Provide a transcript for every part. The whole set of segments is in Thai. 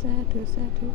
สาธุสาธุ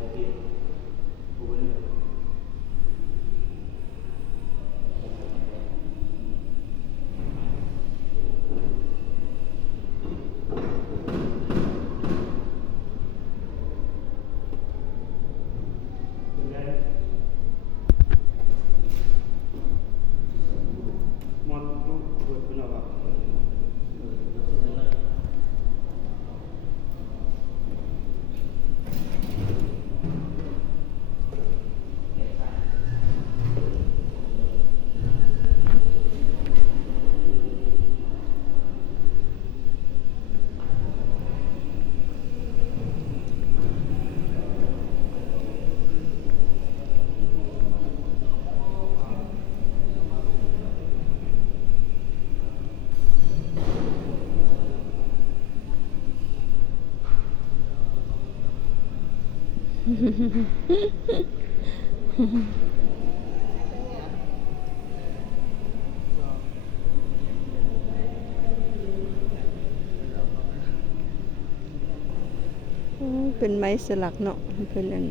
เป็นไม้สลักเนาะเป็นอัน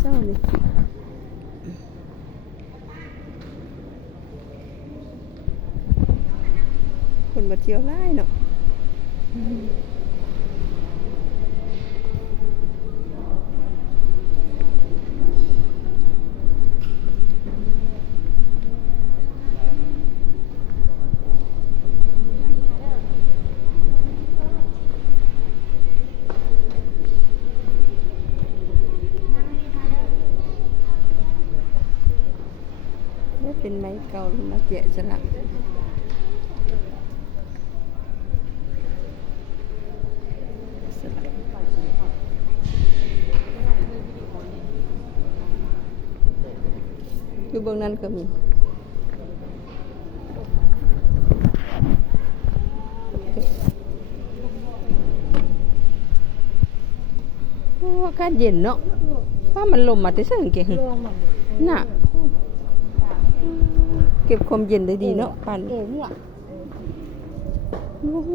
เศร้าเลยคนมาเที่ยวไล่เนาะเป็นไม้เก่ามาแกะสลักอยู่เบื้องนั้นก็มีอากาศเย็นเนาะว่ามันลมมาแต่เช้าเก่งน่ะเก็บความเย็นได้ดีเนาะปันเนี่ยโอ้โห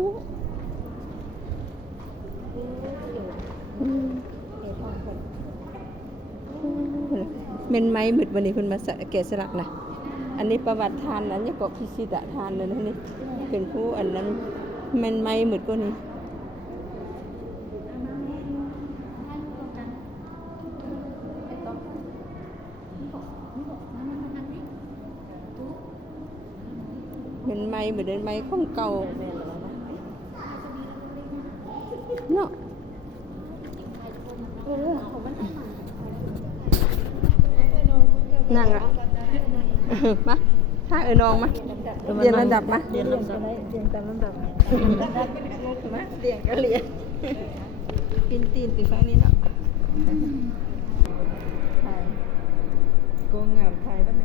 เมนไม้หมึดวันนี้เพิ่นมาแกะสลักนะอันนี้ประวัติทานนั้นยังก็พิชิตทานเลยนะนี่เป็นผู้อันนั้นเมนไม้หมึดก็นี่เป็นไม้เหมือนเป็นไม้ของเก่าเนาะนั่งอ่ะมาถ้าน้องมาเรียนระดับมาเรียนตามลำดับมาเรียนก็เรียนกินตีนตีฟังนี่เนาะถ่ายโกงงามถ่ายบ้านไหน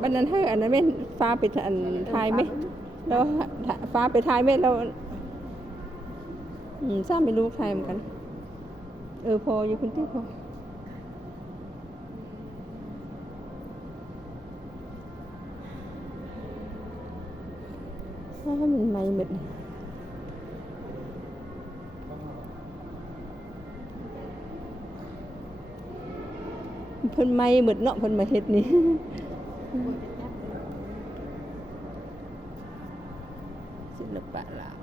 บันนั้นให้อันนั้นไม่ฟ้าไปอันทายไหมแล้วฟ้าไปทายไหมเราทราบไม่รู้ใครเหมือนกันพออยู่คนที่พอถ้ามันไม่เหมือนเพิ่นไม่เหมือนเนาะเพิ่นมาเฮ็ดนี่ศิลปะลาว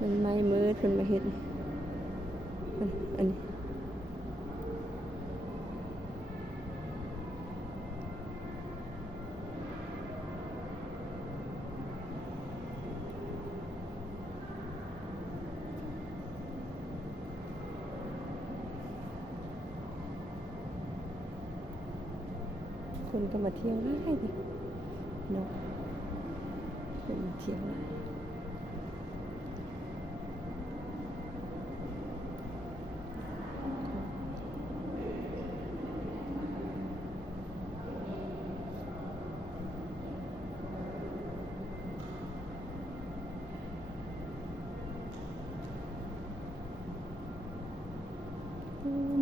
มันไม่มือเพิ่นมาเฮ็ดอันนี้ คนก็มาเที่ยวได้ดิเนาะเป็นเที่ยวได้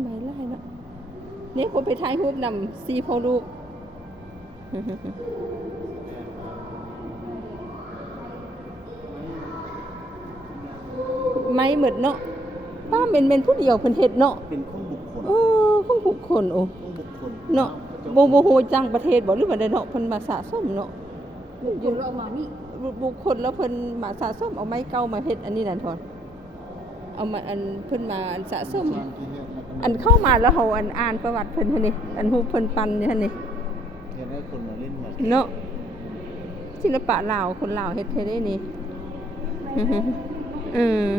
ไม่ไล่เนาะเนี่ยคนไปถ่ายรูปนำซีพอลูก ไม่เหมือนเนาะป้าเป็นผู้เดียวเพิ่นเฮ็ดเนาะเป็นของบุคคลของบุคคลโอ้ ของบุคคล เนาะบ่ฮู้จังประเทศบ่หรือว่าได้เนาะเพิ่นมาสะสมเนาะ อยู่เรามานี่ บุคคลแล้วเพิ่นมาสะสมเอาไม้เก่ามาเฮ็ดอันนี้นั่นทอนเอามาอันเพิ่นมาสะสมอันเข้ามาแล้วเฮาอันอ่านประวัติเพิ่นหั่นนี่อันฮู้เพิ่นปันนี่หั่นนี่ เฮ็ดให้คนมาเล่นมา เนาะศิลปะลาวคนลาวเฮ็ดให้ได้นี่อืม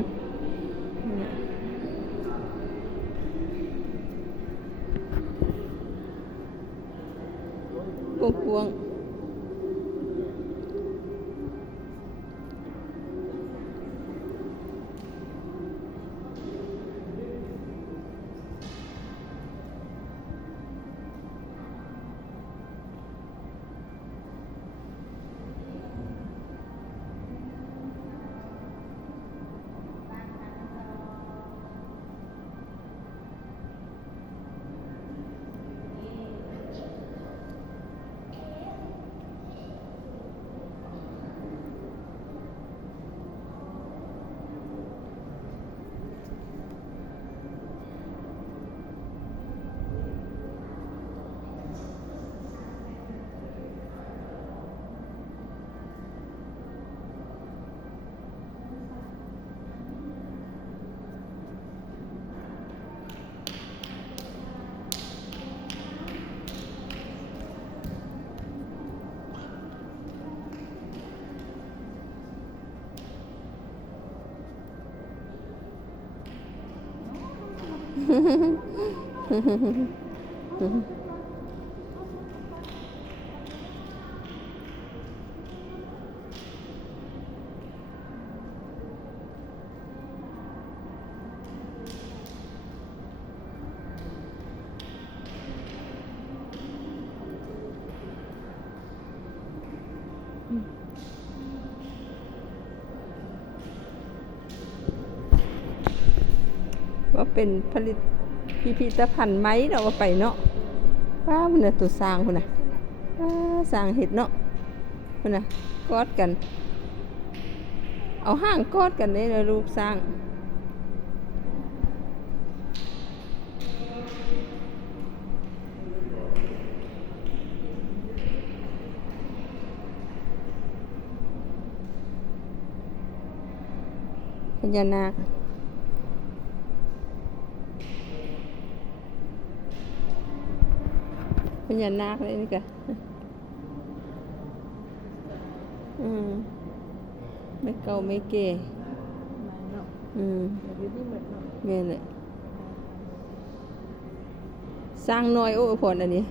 กวงว่าเป็นผลิตพิพิธภัณฑ์ไหมเราว่าไปเนาะป้ามันน่ะตัวสร้างพุ่นน่ะสร้างเห็ดเนาะพุ่นน่ะกอดกันเอาห้างกอดกันเลยนะลูกสร้างพญานาคพญานาคเลยนี่กะไม่เก่าไม่เก๋แม่นแหละสร้างน้อยโอ้พรอันนี้